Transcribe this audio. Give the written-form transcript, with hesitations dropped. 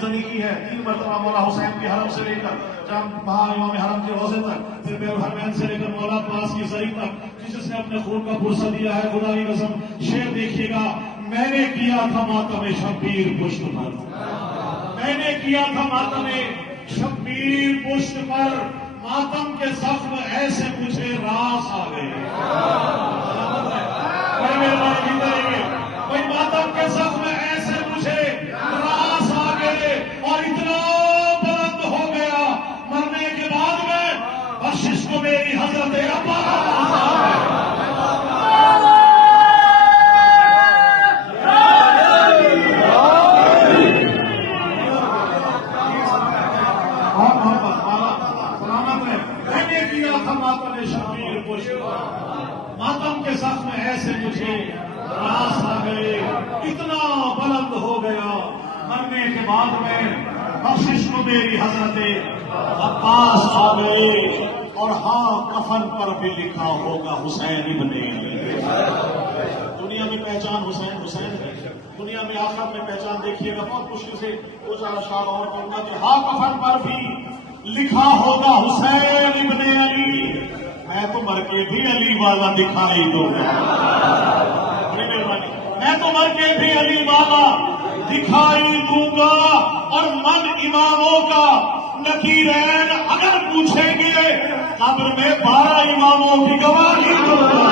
زنی کی ہے 3 مرتبہ مولا حسین کے حرم سے لے کر جہاں امام حرم کے روضے تک، پھر بیت الحرمین سے لے کر مولا عباس کی زری تک، جس نے اپنے خون کا پرسہ دیا ہے. خدا کی قسم شعر دیکھیے گا، میں نے کیا تھا ماتم شبیر پشت پر، میں نے کیا تھا ماتم شبیر پشت پر، ماتم کے زخم ایسے مجھے راس آ گئے. کوئی ماتم کے زخم ایسے مجھے راس آ گئے اور اتنا بلند ہو گیا مرنے کے بعد میں بخشش کو میری حضرت ماتم کے زخم ایسے مجھے راس آ گئے، اتنا بلند ہو گیا مرنے کے بعد میں بخشش کو میری حضرت عباس آ گئے. اور ہاں کفن پر بھی لکھا ہوگا حسین ابن علی. دنیا میں پہچان حسین حسین ہے، دنیا میں آخرت میں پہچان دیکھیے گا. بہت مشکل سے وہ چارا شعر اور کروں گا کہ ہاں کفن پر بھی لکھا ہوگا حسین ابن علی. میں تو مر کے بھی علی والا دکھائی دوں گا، بڑی مہربانی، میں تو مر کے بھی علی والا دکھائی دوں گا. اور من اماموں کا نکیرین اگر پوچھیں گے قبر میں 12 اماموں کی گواہی دوں گا.